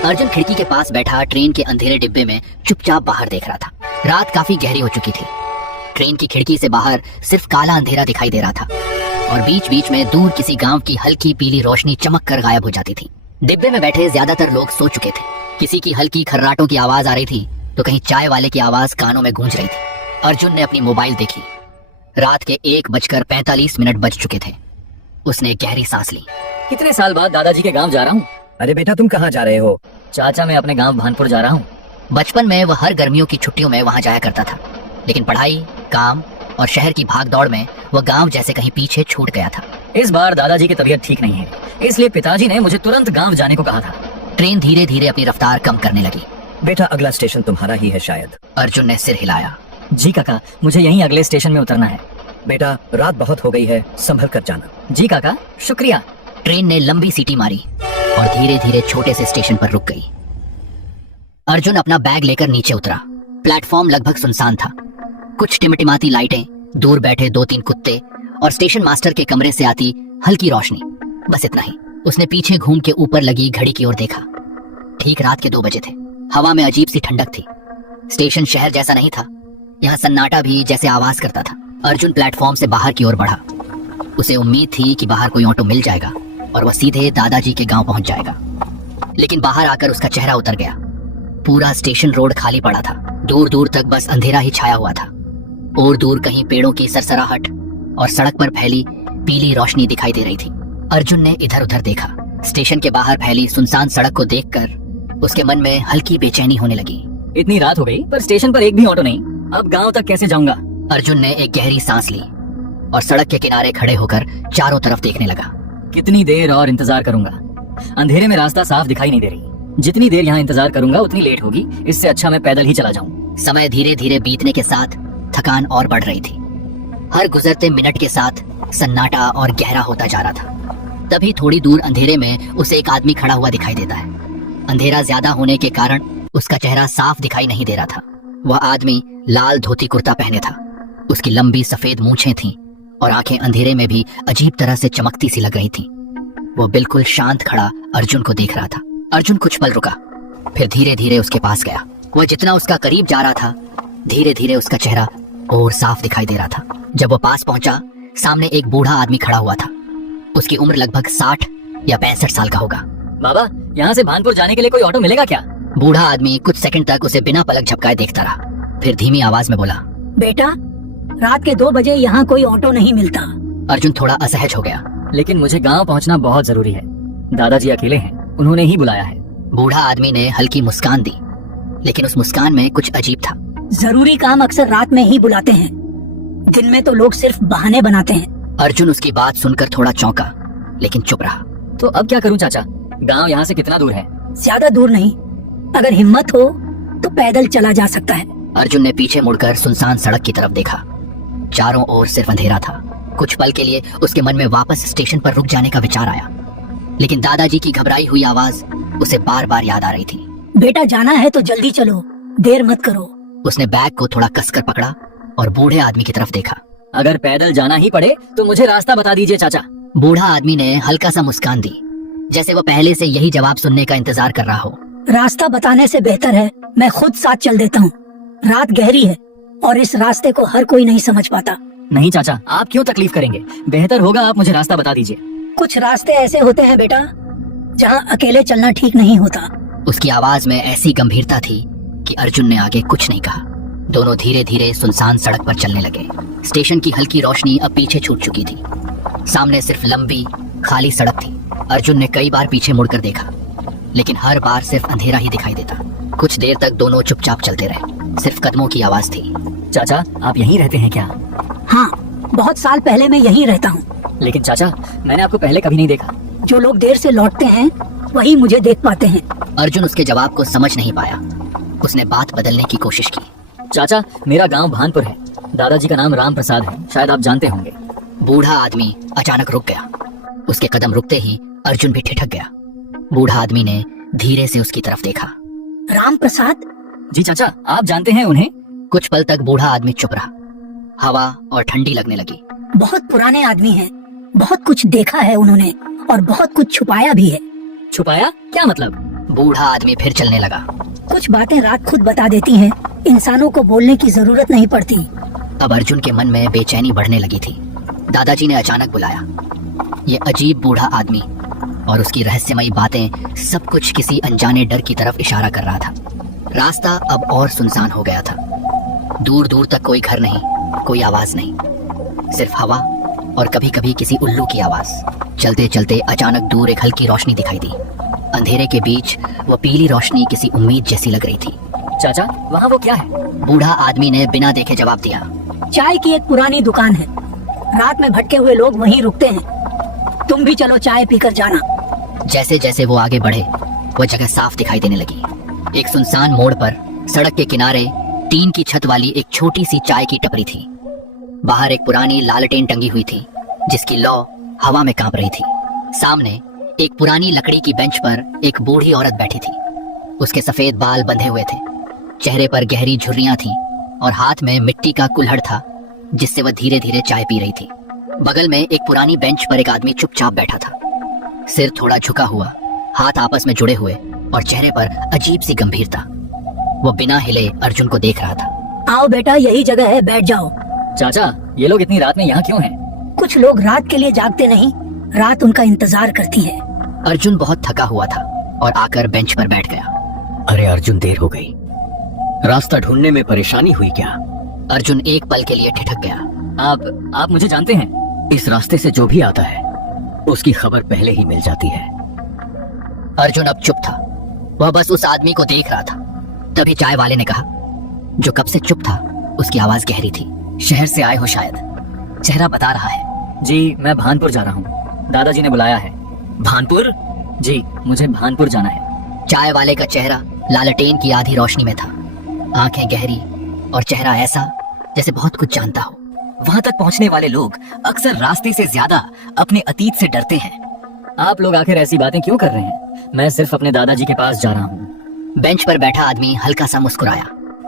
अर्जुन खिड़की के पास बैठा ट्रेन के अंधेरे डिब्बे में चुपचाप बाहर देख रहा था। रात काफी गहरी हो चुकी थी। ट्रेन की खिड़की से बाहर सिर्फ काला अंधेरा दिखाई दे रहा था और बीच बीच में दूर किसी गांव की हल्की पीली रोशनी चमक कर गायब हो जाती थी। डिब्बे में बैठे ज्यादातर लोग सो चुके थे। किसी की हल्की खर्राटों की आवाज आ रही थी तो कहीं चाय वाले की आवाज कानों में गूंज रही थी। अर्जुन ने अपनी मोबाइल देखी। रात के 1:45 बज चुके थे। उसने गहरी सांस ली। कितने साल बाद दादाजी के गांव जा रहा हूँ। अरे बेटा, तुम कहाँ जा रहे हो? चाचा, मैं अपने गांव भानपुर जा रहा हूँ। बचपन में वह हर गर्मियों की छुट्टियों में वहां जाया करता था, लेकिन पढ़ाई, काम और शहर की भागदौड़ में वह गांव जैसे कहीं पीछे छूट गया था। इस बार दादाजी की तबीयत ठीक नहीं है, इसलिए पिताजी ने मुझे तुरंत गांव जाने को कहा था। ट्रेन धीरे धीरे अपनी रफ्तार कम करने लगी। बेटा, अगला स्टेशन तुम्हारा ही है शायद। अर्जुन ने सिर हिलाया। जी काका, मुझे यहीं अगले स्टेशन में उतरना है। बेटा, रात बहुत हो गई है, संभल कर जाना। जी काका, शुक्रिया। ट्रेन ने लंबी सीटी मारी और धीरे धीरे छोटे से स्टेशन पर रुक गई। अर्जुन अपना बैग लेकर नीचे उतरा। प्लेटफॉर्म लगभग सुनसान था। कुछ टिमटिमाती लाइटें, दूर बैठे 2-3 कुत्ते और स्टेशन मास्टर के कमरे से आती हल्की रोशनी, बस इतना ही। उसने पीछे घूम के ऊपर लगी घड़ी की ओर देखा। ठीक रात के 2 बजे थे। हवा में अजीब सी ठंडक थी। स्टेशन शहर जैसा नहीं था। यहाँ सन्नाटा भी जैसे आवाज करता था। अर्जुन प्लेटफॉर्म से बाहर की ओर बढ़ा। उसे उम्मीद थी कि बाहर कोई ऑटो मिल जाएगा और वह सीधे दादाजी के गांव पहुंच जाएगा, लेकिन बाहर आकर उसका चेहरा उतर गया। पूरा स्टेशन रोड खाली पड़ा था। दूर दूर तक बस अंधेरा ही छाया हुआ था और दूर कहीं पेड़ों की सरसराहट और सड़क पर फैली पीली रोशनी दिखाई दे रही थी। अर्जुन ने इधर उधर देखा। स्टेशन के बाहर फैली सुनसान सड़क को देखकर उसके मन में हल्की बेचैनी होने लगी। इतनी रात हो गई पर स्टेशन पर एक भी ऑटो नहीं। अब गांव तक कैसे जाऊंगा? अर्जुन ने एक गहरी सांस ली और सड़क के किनारे खड़े होकर चारों तरफ देखने लगा। कितनी देर और इंतजार करूंगा? अंधेरे में रास्ता साफ दिखाई नहीं दे रही। जितनी देर यहाँ इंतजार करूंगा उतनी लेट होगी। इससे अच्छा मैं पैदल ही चला जाऊं। समय धीरे धीरे बीतने के साथ थकान और बढ़ रही थी। हर गुजरते मिनट के साथ सन्नाटा और गहरा होता जा रहा था। तभी थोड़ी दूर अंधेरे में उसे एक आदमी खड़ा हुआ दिखाई देता है। अंधेरा ज्यादा होने के कारण उसका चेहरा साफ दिखाई नहीं दे रहा था। वह आदमी लाल धोती कुर्ता पहने था। उसकी लंबी सफेद मूंछें थीं और आंखें अंधेरे में भी अजीब तरह से चमकती सी लग रही थीं। वो बिल्कुल शांत खड़ा अर्जुन को देख रहा था। अर्जुन कुछ पल रुका, फिर धीरे धीरे उसके पास गया। वह जितना उसका करीब जा रहा था, धीरे धीरे उसका चेहरा और साफ दिखाई दे रहा था। जब वो पास पहुंचा, सामने एक बूढ़ा आदमी खड़ा हुआ था। उसकी उम्र लगभग 60 या 65 साल का होगा। बाबा, यहाँ से भानपुर जाने के लिए कोई ऑटो मिलेगा क्या? बूढ़ा आदमी कुछ सेकंड तक उसे बिना पलक झपकाए देखता रहा, फिर धीमी आवाज में बोला, बेटा, रात के 2 बजे यहाँ कोई ऑटो नहीं मिलता। अर्जुन थोड़ा असहज हो गया। लेकिन मुझे गांव पहुंचना बहुत जरूरी है। दादाजी अकेले हैं, उन्होंने ही बुलाया है। बूढ़ा आदमी ने हल्की मुस्कान दी, लेकिन उस मुस्कान में कुछ अजीब था। जरूरी काम अक्सर रात में ही बुलाते हैं, दिन में तो लोग सिर्फ बहाने बनाते हैं। अर्जुन उसकी बात सुनकर थोड़ा चौंका, लेकिन चुप रहा। तो अब क्या करूं चाचा? गांव यहाँ से कितना दूर है? ज्यादा दूर नहीं, अगर हिम्मत हो तो पैदल चला जा सकता है। अर्जुन ने पीछे मुड़कर सुनसान सड़क की तरफ देखा। चारों ओर सिर्फ अंधेरा था। कुछ पल के लिए उसके मन में वापस स्टेशन पर रुक जाने का विचार आया, लेकिन दादाजी की घबराई हुई आवाज उसे बार बार याद आ रही थी। बेटा, जाना है तो जल्दी चलो, देर मत करो। उसने बैग को थोड़ा कसकर पकड़ा और बूढ़े आदमी की तरफ देखा। अगर पैदल जाना ही पड़े तो मुझे रास्ता बता दीजिए चाचा। बूढ़ा आदमी ने हल्का सा मुस्कान दी, जैसे वो पहले से यही जवाब सुनने का इंतजार कर रहा हो। रास्ता बताने से बेहतर है मैं खुद साथ चल देता हूँ। रात गहरी है और इस रास्ते को हर कोई नहीं समझ पाता। नहीं चाचा, आप क्यों तकलीफ करेंगे? बेहतर होगा आप मुझे रास्ता बता दीजिए। कुछ रास्ते ऐसे होते हैं बेटा, जहाँ अकेले चलना ठीक नहीं होता। उसकी आवाज में ऐसी गंभीरता थी कि अर्जुन ने आगे कुछ नहीं कहा। दोनों धीरे धीरे सुनसान सड़क पर चलने लगे। स्टेशन की हल्की रोशनी अब पीछे छूट चुकी थी। सामने सिर्फ लंबी खाली सड़क थी। अर्जुन ने कई बार पीछे मुड़कर देखा, लेकिन हर बार सिर्फ अंधेरा ही दिखाई देता। कुछ देर तक दोनों चुपचाप चलते रहे। सिर्फ कदमों की आवाज थी। चाचा, आप यहीं रहते हैं क्या? हाँ, बहुत साल पहले मैं यहीं रहता हूँ। लेकिन चाचा, मैंने आपको पहले कभी नहीं देखा। जो लोग देर से लौटते हैं वही मुझे देख पाते हैं। अर्जुन उसके जवाब को समझ नहीं पाया। उसने बात बदलने की कोशिश की। चाचा, मेरा गांव भानपुर है। दादाजी का नाम राम प्रसाद है, शायद आप जानते होंगे। बूढ़ा आदमी अचानक रुक गया। उसके कदम रुकते ही अर्जुन भी ठिठक गया। बूढ़ा आदमी ने धीरे से उसकी तरफ देखा। राम प्रसाद? जी चाचा, आप जानते हैं उन्हें? कुछ पल तक बूढ़ा आदमी चुप रहा। हवा और ठंडी लगने लगी। बहुत पुराने आदमी हैं, बहुत कुछ देखा है उन्होंने और बहुत कुछ छुपाया भी है। छुपाया? क्या मतलब? बूढ़ा आदमी फिर चलने लगा। कुछ बातें रात खुद बता देती हैं, इंसानों को बोलने की जरूरत नहीं पड़ती। अब अर्जुन के मन में बेचैनी बढ़ने लगी थी। दादाजी ने अचानक बुलाया। ये अजीब बूढ़ा आदमी और उसकी रहस्यमयी बातें सब कुछ किसी अनजाने डर की तरफ इशारा कर रहा था। रास्ता अब और सुनसान हो गया था। दूर दूर तक कोई घर नहीं, कोई आवाज नहीं, सिर्फ हवा और कभी कभी किसी उल्लू की आवाज। चलते चलते अचानक दूर एक हल्की रोशनी दिखाई दी। अंधेरे के बीच वो पीली रोशनी किसी उम्मीद जैसी लग रही थी। चाचा, वहाँ वो क्या है? बूढ़ा आदमी ने बिना देखे जवाब दिया। चाय की एक पुरानी दुकान है, रात में भटके हुए लोग वहीं रुकते हैं। तुम भी चलो, चाय पीकर जाना। जैसे जैसे वो आगे बढ़े वो जगह साफ दिखाई देने लगी। एक सुनसान मोड़ पर सड़क के किनारे टीन की छत वाली एक छोटी सी चाय की टपरी थी। बाहर एक पुरानी लालटेन टंगी हुई थी जिसकी लौ हवा में कांप रही थी। सामने एक पुरानी लकड़ी की बेंच पर एक बूढ़ी औरत बैठी थी। उसके सफेद बाल बंधे हुए थे, चेहरे पर गहरी झुर्रियां थीं और हाथ में मिट्टी का कुल्हड़ था जिससे वह धीरे धीरे चाय पी रही थी। बगल में एक पुरानी बेंच पर एक आदमी चुपचाप बैठा था, सिर थोड़ा झुका हुआ, हाथ आपस में जुड़े हुए और चेहरे पर अजीब सी गंभीरता। वो बिना हिले अर्जुन को देख रहा था। आओ बेटा, यही जगह है, बैठ जाओ। चाचा, ये लोग इतनी रात में यहाँ क्यों हैं? कुछ लोग रात के लिए जागते नहीं, रात उनका इंतजार करती है। अर्जुन बहुत थका हुआ था और आकर बेंच पर बैठ गया। अरे अर्जुन, देर हो गई। रास्ता ढूंढने में परेशानी हुई क्या? अर्जुन एक पल के लिए ठिठक गया। आप मुझे जानते हैं? इस रास्ते से जो भी आता है उसकी खबर पहले ही मिल जाती है। अर्जुन अब चुप था, वह बस उस आदमी को देख रहा था। तभी चाय वाले ने कहा, जो कब से चुप था उसकी आवाज गहरी थी। शहर से आए हो शायद, चेहरा बता रहा है। जी, मैं भानपुर जा रहा हूँ, दादाजी ने बुलाया है। भानपुर? जी, मुझे भानपुर जाना है। चाय वाले का चेहरा लालटेन की आधी रोशनी में था, आंखें गहरी और चेहरा ऐसा जैसे बहुत कुछ जानता हो। वहाँ तक पहुँचने वाले लोग अक्सर रास्ते से ज्यादा अपने अतीत से डरते हैं। आप लोग आखिर ऐसी बातें क्यों कर रहे हैं? मैं सिर्फ अपने दादाजी के पास जा रहा हूँ। बेंच पर बैठा आदमी हल्का सा मुस्कुराया।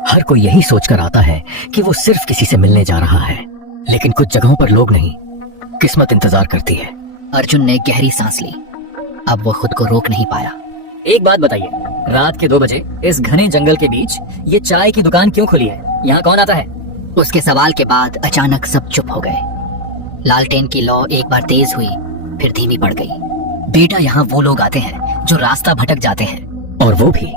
हर कोई यही सोचकर आता है कि वो सिर्फ किसी से मिलने जा रहा है, लेकिन कुछ जगहों पर लोग नहीं, किस्मत इंतजार करती है। अर्जुन ने गहरी सांस ली। अब वो खुद को रोक नहीं पाया। एक बात बताइए, रात के 2 बजे इस घने जंगल के बीच ये चाय की दुकान क्यों खुली है? यहाँ कौन आता है? उसके सवाल के बाद अचानक सब चुप हो गए। लालटेन की लौ एक बार तेज हुई, फिर धीमी पड़ गई। बेटा, यहाँ वो लोग आते हैं जो रास्ता भटक जाते हैं, और वो भी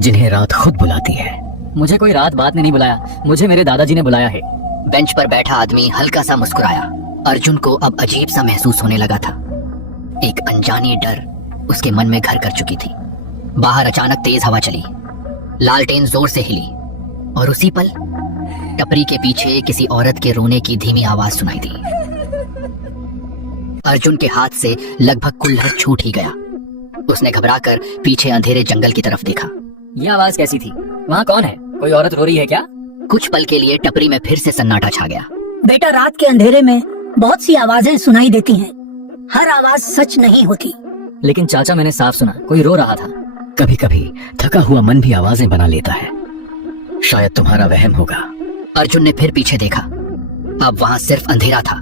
जिन्हें रात खुद बुलाती है। मुझे कोई रात बात ने नहीं बुलाया, मुझे मेरे दादाजी ने बुलाया है। बेंच पर बैठा आदमी हल्का सा मुस्कुराया। अर्जुन को अब अजीब सा महसूस होने लगा था। एक अनजानी डर उसके मन में घर कर चुकी थी। बाहर अचानक तेज हवा चली, लालटेन जोर से हिली और उसी पल टपरी के पीछे किसी औरत के रोने की धीमी आवाज सुनाई दी। अर्जुन के हाथ से लगभग कुल्हड़ छूट ही गया। उसने घबराकर पीछे अंधेरे जंगल की तरफ देखा। ये आवाज कैसी थी? वहाँ कौन है? कोई औरत रो रही है क्या? कुछ पल के लिए टपरी में फिर से सन्नाटा छा गया। बेटा, रात के अंधेरे में बहुत सी आवाजें सुनाई देती हैं। हर आवाज सच नहीं होती। लेकिन चाचा, मैंने साफ सुना कोई रो रहा था। कभी कभी थका हुआ मन भी आवाजें बना लेता है, शायद तुम्हारा वहम होगा। अर्जुन ने फिर पीछे देखा। अब वहां सिर्फ अंधेरा था,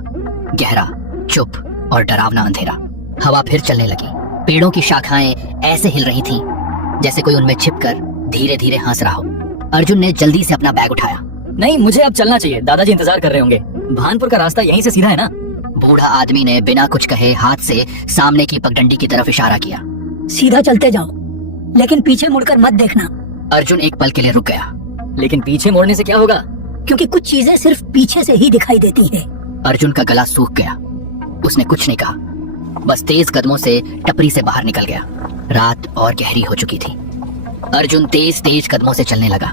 गहरा, चुप और डरावना अंधेरा। हवा फिर चलने लगी। पेड़ों की शाखाएं ऐसे हिल रही थीं जैसे कोई उनमें छिपकर धीरे धीरे हंस रहा हो। अर्जुन ने जल्दी से अपना बैग उठाया। नहीं, मुझे अब चलना चाहिए, दादाजी इंतजार कर रहे होंगे। भानपुर का रास्ता यहीं से सीधा है ना? बूढ़ा आदमी ने बिना कुछ कहे हाथ से सामने की पगडंडी की तरफ इशारा किया। सीधा चलते जाओ, लेकिन पीछे मुड़कर मत देखना। अर्जुन एक पल के लिए रुक गया। लेकिन पीछे मोड़ने से क्या होगा? क्योंकि कुछ चीजें सिर्फ पीछे से ही दिखाई देती है। अर्जुन का गला सूख गया। उसने कुछ नहीं कहा, बस तेज कदमों से टपरी से बाहर निकल गया। रात और गहरी हो चुकी थी। अर्जुन तेज तेज कदमों से चलने लगा।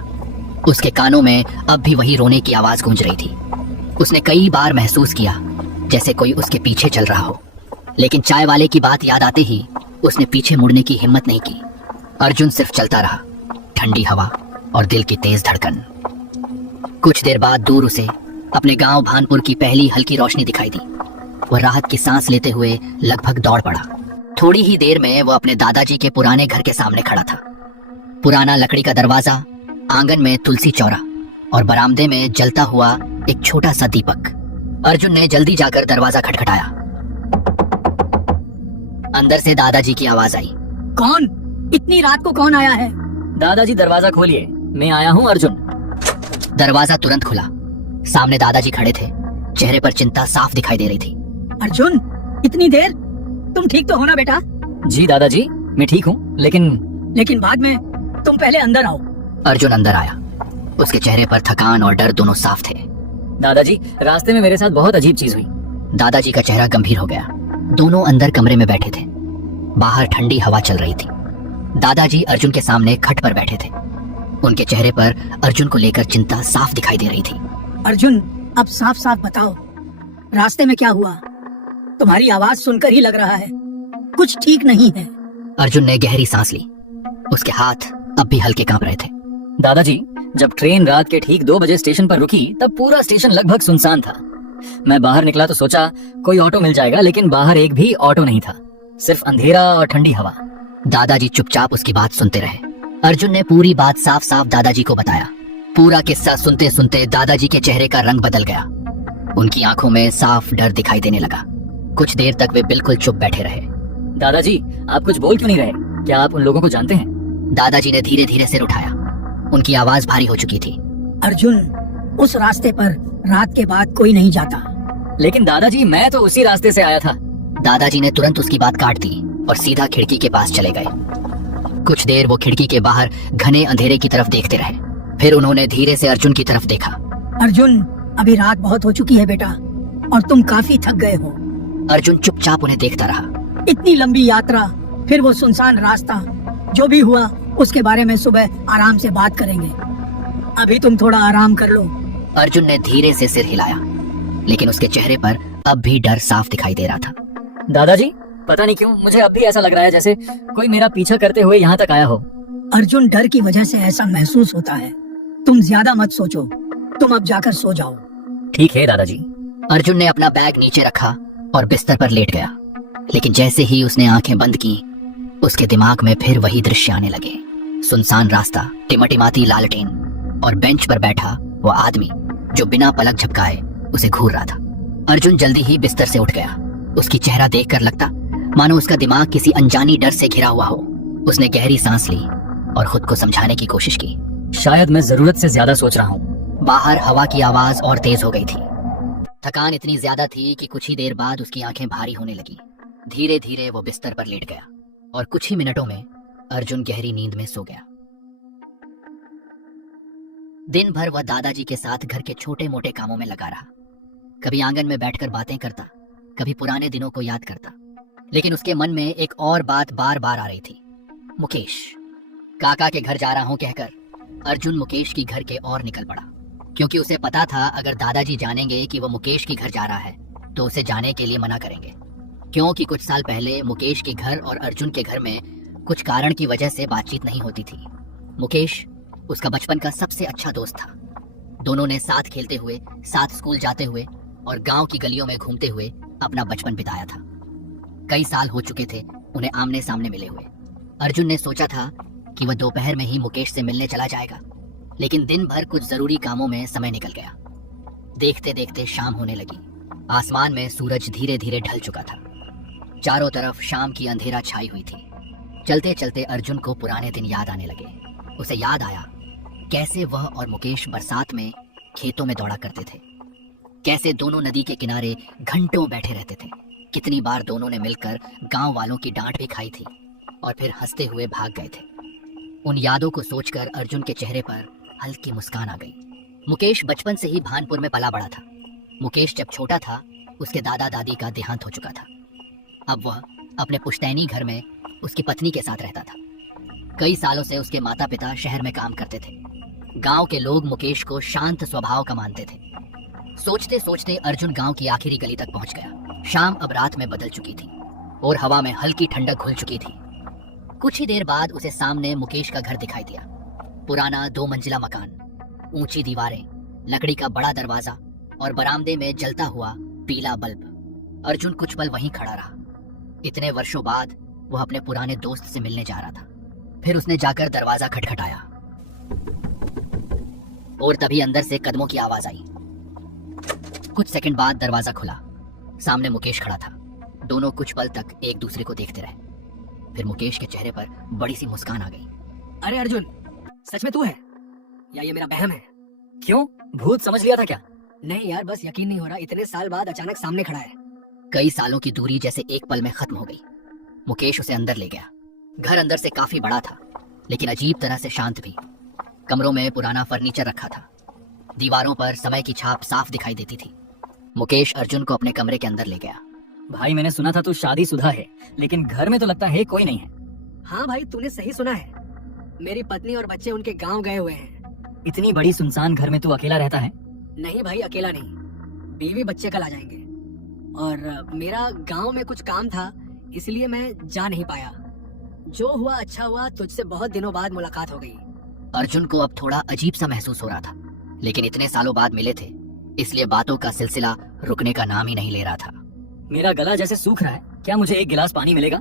उसके कानों में अब भी वही रोने की आवाज गूंज रही थी। उसने कई बार महसूस किया जैसे कोई उसके पीछे चल रहा हो, लेकिन चाय वाले की बात याद आते ही उसने पीछे मुड़ने की हिम्मत नहीं की। अर्जुन सिर्फ चलता रहा, ठंडी हवा और दिल की तेज धड़कन। कुछ देर बाद दूर उसे अपने गांव भानपुर की पहली हल्की रोशनी दिखाई दी। वह राहत की सांस लेते हुए लगभग दौड़ पड़ा। थोड़ी ही देर में वह अपने दादाजी के पुराने घर के सामने खड़ा था। पुराना लकड़ी का दरवाजा, आंगन में तुलसी चौरा और बरामदे में जलता हुआ एक छोटा सा दीपक। अर्जुन ने जल्दी जाकर दरवाजा खटखटाया। अंदर से दादाजी की आवाज आई। कौन? इतनी रात को कौन आया है? दादाजी दरवाजा खोलिए, मैं आया हूँ अर्जुन। दरवाजा तुरंत खुला। सामने दादाजी खड़े थे। चेहरे पर चिंता साफ दिखाई दे रही थी। अर्जुन, इतनी देर? तुम ठीक तो हो ना बेटा? जी दादाजी, मैं ठीक हूँ, लेकिन बाद में तुम पहले अंदर आओ। अर्जुन अंदर आया। उसके चेहरे पर थकान और डर दोनों साफ थे। दादाजी रास्ते में मेरे साथ बहुत अजीब चीज हुई। दादाजी का चेहरा गंभीर हो गया। दोनों अंदर कमरे में बैठे थे। बाहर ठंडी हवा चल रही थी। दादाजी अर्जुन के सामने खट पर बैठे थे। उनके चेहरे पर अर्जुन को लेकर चिंता साफ दिखाई दे रही थी। अर्जुन, अब साफ साफ बताओ, रास्ते में क्या हुआ? तुम्हारी आवाज सुनकर ही लग रहा है कुछ ठीक नहीं है। अर्जुन ने गहरी सांस ली। उसके हाथ अब भी हल्के कांप रहे थे। दादाजी, जब ट्रेन रात के ठीक 2 बजे स्टेशन पर रुकी तब पूरा स्टेशन लगभग सुनसान था। मैं बाहर निकला तो सोचा कोई ऑटो मिल जाएगा, लेकिन बाहर एक भी ऑटो नहीं था, सिर्फ अंधेरा और ठंडी हवा। दादाजी चुपचाप उसकी बात सुनते रहे। अर्जुन ने पूरी बात साफ साफ दादाजी को बताया। पूरा किस्सा सुनते सुनते दादाजी के चेहरे का रंग बदल गया। उनकी आंखों में साफ डर दिखाई देने लगा। कुछ देर तक वे बिल्कुल चुप बैठे रहे। दादाजी, आप कुछ बोल क्यों नहीं रहे? क्या आप उन लोगों को जानते हैं? दादाजी ने धीरे धीरे सिर उठाया। उनकी आवाज भारी हो चुकी थी। अर्जुन, उस रास्ते पर रात के बाद कोई नहीं जाता। लेकिन दादाजी, मैं तो उसी रास्ते से आया था। दादाजी ने तुरंत उसकी बात काट दी और सीधा खिड़की के पास चले गए। कुछ देर वो खिड़की के बाहर घने अंधेरे की तरफ देखते रहे। फिर उन्होंने धीरे से अर्जुन की तरफ देखा। अर्जुन, अभी रात बहुत हो चुकी है बेटा, और तुम काफी थक गए हो। अर्जुन चुपचाप उन्हें देखता रहा। इतनी लंबी यात्रा, फिर वो सुनसान रास्ता, जो भी हुआ उसके बारे में सुबह आराम से बात करेंगे। अभी तुम थोड़ा आराम कर लो। अर्जुन ने धीरे से सिर हिलाया, लेकिन उसके चेहरे पर अब भी डर साफ दिखाई दे रहा था। दादाजी, पता नहीं क्यों मुझे अब भी ऐसा लग रहा है जैसे कोई मेरा पीछा करते हुए यहाँ तक आया हो। अर्जुन, डर की वजह से ऐसा महसूस होता है। तुम ज्यादा मत सोचो, तुम अब जाकर सो जाओ। ठीक है दादाजी। अर्जुन ने अपना बैग नीचे रखा और बिस्तर पर लेट गया। लेकिन जैसे ही उसने आंखें बंद की, उसके दिमाग में फिर वही दृश्य आने लगे। सुनसान रास्ता, टिमटिमाती लालटेन और बेंच पर बैठा वो आदमी जो बिना पलक झपकाए उसे घूर रहा था। अर्जुन जल्दी ही बिस्तर से उठ गया। उसकी चेहरा देखकर लगता मानो उसका दिमाग किसी अनजानी डर से घिरा हुआ हो। उसने गहरी सांस ली और खुद को समझाने की कोशिश की। शायद मैं जरूरत से ज्यादा सोच रहा हूँ। बाहर हवा की आवाज और तेज हो गई थी। थकान इतनी ज्यादा थी कि कुछ ही देर बाद उसकी आंखें भारी होने लगी। धीरे धीरे वो बिस्तर पर लेट गया और कुछ ही मिनटों में अर्जुन गहरी नींद में सो गया। दिन भर वह दादाजी के साथ घर के छोटे मोटे कामों में लगा रहा। कभी आंगन में बैठकर बातें करता, कभी पुराने दिनों को याद करता। लेकिन उसके मन में एक और बात बार बार आ रही थी। मुकेश। काका के घर जा रहा हूं कहकर अर्जुन मुकेश की घर के और निकल पड़ा, क्योंकि उसे पता था अगर दादाजी जानेंगे कि वो मुकेश की घर जा रहा है तो उसे जाने के लिए मना करेंगे। क्योंकि कुछ साल पहले मुकेश के घर और अर्जुन के घर में कुछ कारण की वजह से बातचीत नहीं होती थी। मुकेश उसका बचपन का सबसे अच्छा दोस्त था। दोनों ने साथ खेलते हुए, साथ स्कूल जाते हुए और गांव की गलियों में घूमते हुए अपना बचपन बिताया था। कई साल हो चुके थे उन्हें आमने सामने मिले हुए। अर्जुन ने सोचा था कि वह दोपहर में ही मुकेश से मिलने चला जाएगा, लेकिन दिन भर कुछ जरूरी कामों में समय निकल गया। देखते देखते शाम होने लगी। आसमान में सूरज धीरे धीरे ढल चुका था। चारों तरफ शाम की अंधेरा छाई हुई थी। चलते चलते अर्जुन को पुराने दिन याद आने लगे। उसे याद आया कैसे वह और मुकेश बरसात में खेतों में दौड़ा करते थे, कैसे दोनों नदी के किनारे घंटों बैठे रहते थे। कितनी बार दोनों ने मिलकर गांव वालों की डांट भी खाई थी और फिर हंसते हुए भाग गए थे। उन यादों को सोचकर अर्जुन के चेहरे पर हल्की मुस्कान आ गई। मुकेश बचपन से ही भानपुर में पला बड़ा था। मुकेश जब छोटा था उसके दादा दादी का देहांत हो चुका था। अब वह अपने पुश्तैनी घर में उसकी पत्नी के साथ रहता था। कई सालों से उसके माता पिता शहर में काम करते थे। गांव के लोग मुकेश को शांत स्वभाव का मानते थे। सोचते सोचते अर्जुन गांव की आखिरी गली तक पहुंच गया। शाम अब रात में बदल चुकी थी और हवा में हल्की ठंडक घुल चुकी थी। कुछ ही देर बाद उसे सामने मुकेश का घर दिखाई दिया। पुराना 2 मंजिला मकान, ऊंची दीवारें, लकड़ी का बड़ा दरवाजा और बरामदे में जलता हुआ पीला बल्ब। अर्जुन कुछ पल वहीं खड़ा रहा। इतने वर्षों बाद वह अपने पुराने दोस्त से मिलने जा रहा था। फिर उसने जाकर दरवाजा खटखटाया और तभी अंदर से कदमों की आवाज आई। कुछ सेकंड बाद दरवाजा खुला। सामने मुकेश खड़ा था। दोनों कुछ पल तक एक दूसरे को देखते रहे। फिर मुकेश के चेहरे पर बड़ी सी मुस्कान आ गई। अरे अर्जुन, सच में तू है या ये मेरा वहम है? क्यों, भूत समझ लिया था क्या? नहीं यार, बस यकीन नहीं हो रहा, इतने साल बाद अचानक सामने खड़ा है। कई सालों की दूरी जैसे एक पल में खत्म हो गई। मुकेश उसे अंदर ले गया। घर अंदर से काफी बड़ा था, लेकिन अजीब तरह से शांत भी। कमरों में पुराना फर्नीचर रखा था, दीवारों पर समय की छाप साफ दिखाई देती थी। मुकेश अर्जुन को अपने कमरे के अंदर ले गया। भाई मैंने सुना था तू शादीशुदा है, लेकिन घर में तो लगता है कोई नहीं है। हाँ भाई, तूने सही सुना है। मेरी पत्नी और बच्चे उनके गांव गए हुए हैं। इतनी बड़ी सुनसान घर में तू अकेला रहता है? नहीं भाई, अकेला नहीं, बीवी बच्चे कल आ जाएंगे। और मेरा गांव में कुछ काम था, इसलिए मैं जा नहीं पाया। जो हुआ अच्छा हुआ, तुझसे बहुत दिनों बाद मुलाकात हो गई। अर्जुन को अब थोड़ा अजीब सा महसूस हो रहा था, लेकिन इतने सालों बाद मिले थे, इसलिए बातों का सिलसिला रुकने का नाम ही नहीं ले रहा था। मेरा गला जैसे सूख रहा है, क्या मुझे एक गिलास पानी मिलेगा?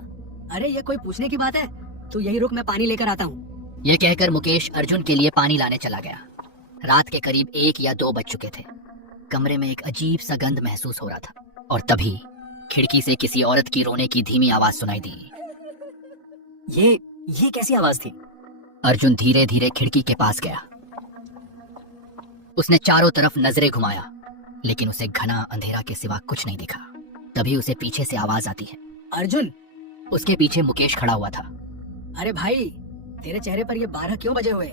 अरे ये कोई पूछने की बात है? तू यही रुक, मैं पानी लेकर आता हूँ। यह कहकर मुकेश अर्जुन के लिए पानी लाने चला गया। रात के करीब 1 या 2 बज चुके थे। कमरे में एक अजीब सा गंध महसूस हो रहा था, और तभी खिड़की से किसी औरत की रोने की धीमी आवाज सुनाई दी। ये कैसी आवाज थी? अर्जुन धीरे धीरे खिड़की के पास गया। उसने चारों तरफ नजरें घुमाया, लेकिन उसे घना अंधेरा के सिवा कुछ नहीं दिखा। तभी उसे पीछे से आवाज आती है। अर्जुन! उसके पीछे मुकेश खड़ा हुआ था। अरे भाई, तेरे चेहरे पर ये 12 क्यों बजे हुए?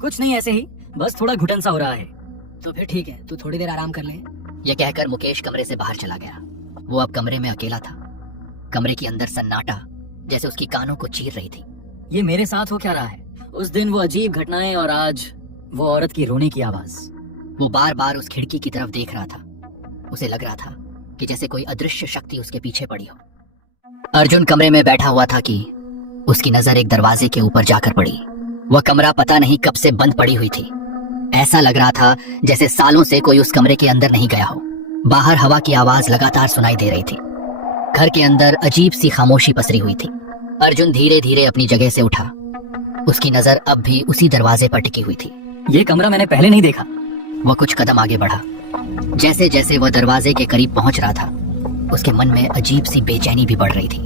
कुछ नहीं, ऐसे ही, बस थोड़ा घुटन सा हो रहा है। तो फिर ठीक है, तू थोड़ी देर आराम कर ले। यह कहकर मुकेश कमरे से बाहर चला गया। वो अब कमरे में अकेला था। कमरे के अंदर सन्नाटा जैसे उसकी कानों को चीर रही थी। ये मेरे साथ हो क्या रहा है? उस दिन वो अजीब घटनाएं और आज वो औरत की रोने की आवाज। वो बार बार उस खिड़की की तरफ देख रहा था। उसे लग रहा था कि जैसे कोई अदृश्य शक्ति उसके पीछे पड़ी हो। अर्जुन कमरे में बैठा हुआ था कि उसकी नजर एक दरवाजे के ऊपर जाकर पड़ी। वह कमरा पता नहीं कब से बंद पड़ी हुई थी। ऐसा लग रहा था जैसे सालों से कोई उस कमरे के अंदर नहीं गया हो। बाहर हवा की आवाज लगातार सुनाई दे रही थी। घर के अंदर अजीब सी खामोशी पसरी हुई थी। अर्जुन धीरे धीरे अपनी जगह से उठा। उसकी नजर अब भी उसी दरवाजे पर टिकी हुई थी। ये कमरा मैंने पहले नहीं देखा। वह कुछ कदम आगे बढ़ा। जैसे जैसे वह दरवाजे के करीब पहुंच रहा था, उसके मन में अजीब सी बेचैनी भी बढ़ रही थी।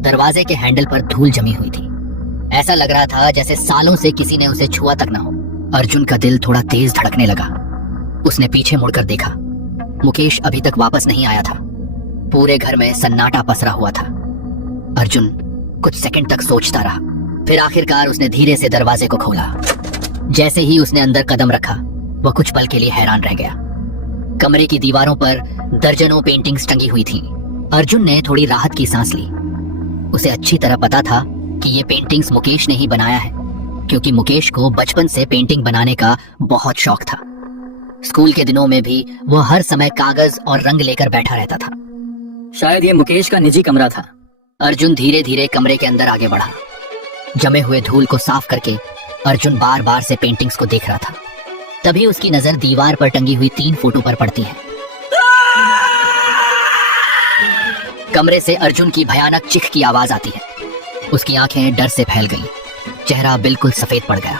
दरवाजे के हैंडल पर धूल जमी हुई थी। ऐसा लग रहा था जैसे सालों से किसी ने उसे छुआ तक ना हो। अर्जुन का दिल थोड़ा तेज धड़कने लगा। उसने पीछे मुड़कर देखा। मुकेश अभी तक वापस नहीं आया था। पूरे घर में सन्नाटा पसरा हुआ था। अर्जुन कुछ सेकंड तक सोचता रहा, फिर आखिरकार उसने धीरे से दरवाजे को खोला। जैसे ही उसने अंदर कदम रखा, वह कुछ पल के लिए हैरान रह गया। कमरे की दीवारों पर दर्जनों पेंटिंग्स टंगी हुई थी। अर्जुन ने थोड़ी राहत की सांस ली। उसे अच्छी तरह पता था कि ये पेंटिंग्स मुकेश ने ही बनाया है, क्योंकि मुकेश को बचपन से पेंटिंग बनाने का बहुत शौक था। स्कूल के दिनों में भी वह हर समय कागज और रंग लेकर बैठा रहता था। शायद ये मुकेश का निजी कमरा था। अर्जुन धीरे धीरे कमरे के अंदर आगे बढ़ा। जमे हुए धूल को साफ करके अर्जुन बार बार से पेंटिंग्स को देख रहा था। तभी उसकी नजर दीवार पर टंगी हुई 3 फोटो पर पड़ती है। कमरे से अर्जुन की भयानक चीख की आवाज आती है। उसकी आंखें डर से फैल गईं। चेहरा बिल्कुल सफेद पड़ गया।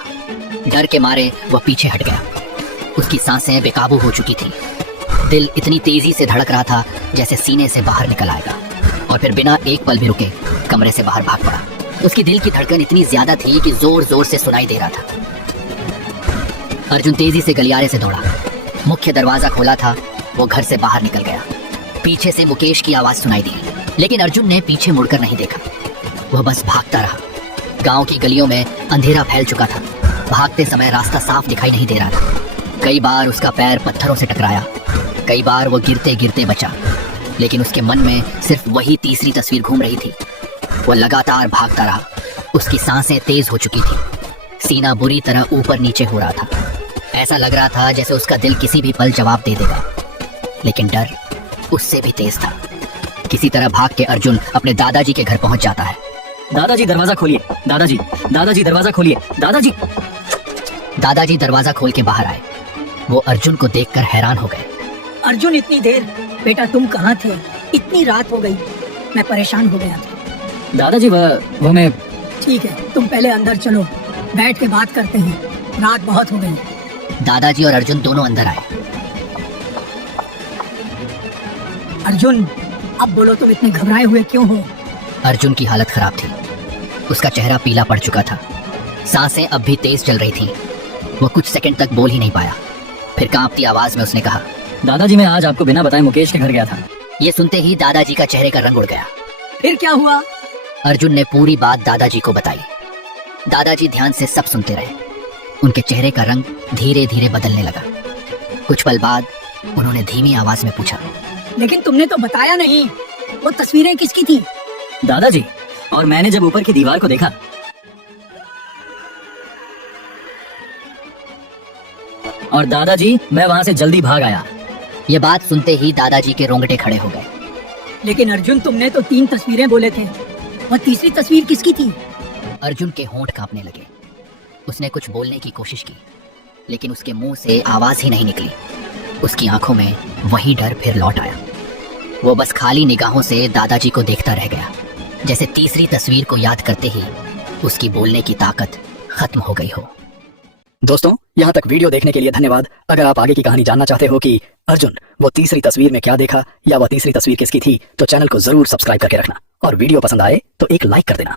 डर के मारे वह पीछे हट गया। उसकी सांसें बेकाबू हो चुकी थी। दिल इतनी तेजी से धड़क रहा था जैसे सीने से बाहर निकल आएगा, और फिर बिना एक पल भी रुके कमरे से बाहर भाग पड़ा। उसकी दिल की धड़कन इतनी ज्यादा थी कि जोर जोर से सुनाई दे रहा था। अर्जुन तेजी से गलियारे से दौड़ा। मुख्य दरवाजा खोला था। वो घर से बाहर निकल गया। पीछे से मुकेश की आवाज सुनाई दी, लेकिन अर्जुन ने पीछे मुड़कर नहीं देखा। वह बस भागता रहा। गांव की गलियों में अंधेरा फैल चुका था। भागते समय रास्ता साफ दिखाई नहीं दे रहा था। कई बार उसका पैर पत्थरों से टकराया, कई बार वो गिरते गिरते बचा, लेकिन उसके मन में सिर्फ वही तीसरी तस्वीर घूम रही थी। वो लगातार भागता रहा। उसकी सांसें तेज हो चुकी थी। सीना बुरी तरह ऊपर नीचे हो रहा था। ऐसा लग रहा था जैसे उसका दिल किसी भी पल जवाब दे देगा, लेकिन डर उससे भी तेज था। किसी तरह भाग के अर्जुन अपने दादाजी के घर पहुंच जाता है। दादाजी दरवाजा खोलिए, दादाजी, दादाजी दरवाजा खोलिए, दादाजी। दादाजी दरवाजा खोल के बाहर आए। वो अर्जुन को देखकर हैरान हो गए। अर्जुन, इतनी देर? बेटा तुम कहाँ थे? इतनी रात हो गई, मैं परेशान हो गया था। दादाजी वो मैं। ठीक है, तुम पहले अंदर चलो, बैठ के बात करते हैं, रात बहुत हो गई। दादाजी और अर्जुन दोनों अंदर आए। अर्जुन, अब बोलो, तुम इतने घबराए हुए क्यों हो? अर्जुन की हालत खराब थी। उसका चेहरा पीला पड़ चुका था, सांसें अब भी तेज चल रही थी। वो कुछ सेकंड तक बोल ही नहीं पाया। फिर कांपती आवाज में उसने कहा, दादाजी मैं आज आपको बिना बताए मुकेश के घर गया था। ये सुनते ही दादाजी का चेहरे का रंग उड़ गया। फिर क्या हुआ? अर्जुन ने पूरी बात दादाजी को बताई। दादाजी ध्यान से सब सुनते रहे। उनके चेहरे का रंग धीरे धीरे बदलने लगा। कुछ पल बाद उन्होंने धीमी आवाज में पूछा, लेकिन तुमने तो बताया नहीं, वो तस्वीरें किसकी थी? दादाजी, और मैंने जब ऊपर की दीवार को देखा और दादाजी मैं वहां से जल्दी भाग आया। ये बात सुनते ही दादाजी के रोंगटे खड़े हो गए। लेकिन अर्जुन तुमने तो 3 तस्वीरें बोले थे, वो तीसरी तस्वीर किसकी थी? अर्जुन के होंठ कांपने लगे। उसने कुछ बोलने की कोशिश की, लेकिन उसके मुंह से आवाज ही नहीं निकली। उसकी आंखों में वही डर फिर लौट आया। वो बस खाली निगाहों से दादाजी को देखता रह गया, जैसे तीसरी तस्वीर को याद करते ही उसकी बोलने की ताकत खत्म हो गई हो। दोस्तों, यहाँ तक वीडियो देखने के लिए धन्यवाद। अगर आप आगे की कहानी जानना चाहते हो कि अर्जुन वो तीसरी तस्वीर में क्या देखा या वह तीसरी तस्वीर किसकी थी, तो चैनल को जरूर सब्सक्राइब करके रखना और वीडियो पसंद आए तो एक लाइक कर देना।